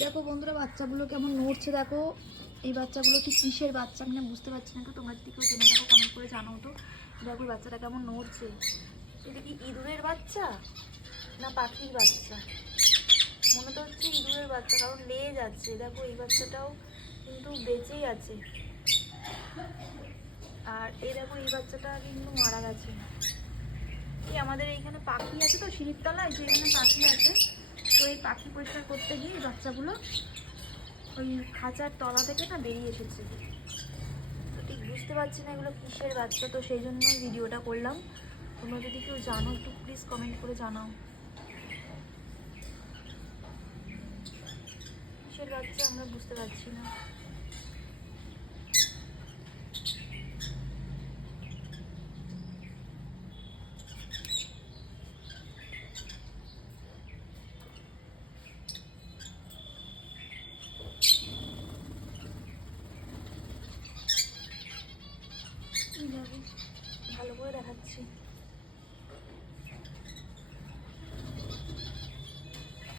দেখো বন্ধুরা, বাচ্চাগুলো কেমন নড়ছে দেখো। এই বাচ্চাগুলো কি কিসের বাচ্চা আমি না বুঝতে পারছি না। তো তোমরা যদি কেউ জেনে থাকো কমেন্ট করে জানাও তো। দেখো বাচ্চাটা কেমন নড়ছে। এটা কি ইঁদুরের বাচ্চা না পাখির বাচ্চা? মনে তো হচ্ছে ইঁদুরের বাচ্চা, কারণ লেজ আছে। দেখো এই বাচ্চাটাও কিন্তু বেঁচেই আছে। আর এই দেখো এই বাচ্চাটা কিন্তু মারা গেছে। এই আমাদের এইখানে পাখি আছে তো, সিঁড়ির তলায় যে এখানে পাখি আছে, তো এই পাখি পরিষ্কার করতে গিয়ে বাচ্চাগুলো ওই খাঁচার তলা থেকে না বেরিয়ে এসেছে। তো ঠিক বুঝতে পারছি না এগুলো কিসের বাচ্চা, তো সেই জন্য ভিডিওটা করলাম। তোমরা যদি কেউ জানো একটু প্লিজ কমেন্ট করে জানাও কিসের বাচ্চা, আমরা বুঝতে পারছি না। ভালো করে দেখাচ্ছি।